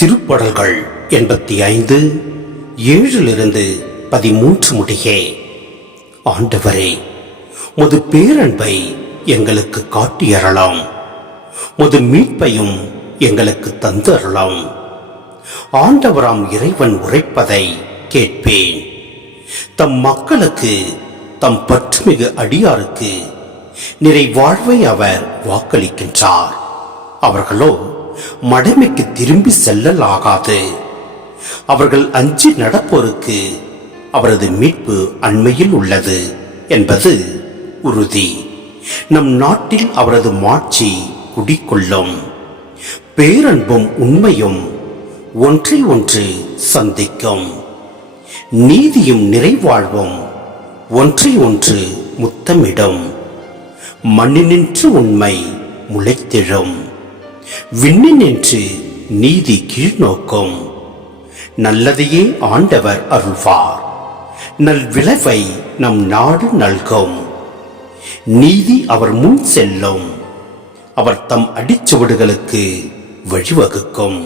திருப்பாடல்கள் 85 7-13 முடியே. ஆண்டவரே, முது பேரன்பை எங்களுக்கு காட்டியறலாம், முது மீட்பையும் எங்களுக்கு தந்தரலாம். ஆண்டவராம் இறைவன் உரைப்பதை கேட்பேன். தம் மக்களுக்கு, தம் பற்றுமிகு அடியாருக்கு நிறைவாழ்வை அவர் வாக்களிக்கின்றார். அவர்களோ மடமைக்கு திரும்பி செல்லல் ஆகாது. அவர்கள் அஞ்சி நடப்போருக்கு அவரது மீட்பு அண்மையில் உள்ளது என்பது உறுதி. நம் நாட்டில் அவரது மாட்சி குடிக்கொள்ளும். பேரன்பும் உண்மையும் ஒன்றை ஒன்று சந்திக்கும். நீதியும் நிறைவாழ்வும் ஒன்றை ஒன்று முத்தமிடும். மண்ணினின்று உண்மை முளைத்தெழும், விண்ணினின்று நீதி கீழ்நோக்கும். நல்லதையே ஆண்டவர் அருள்வார், நல்விளைவை நம் நாடு நல்கும். நீதி அவர் முன் செல்லும், அவர் தம் அடிச்சுவடுகளுக்கு வழிவகுக்கும்.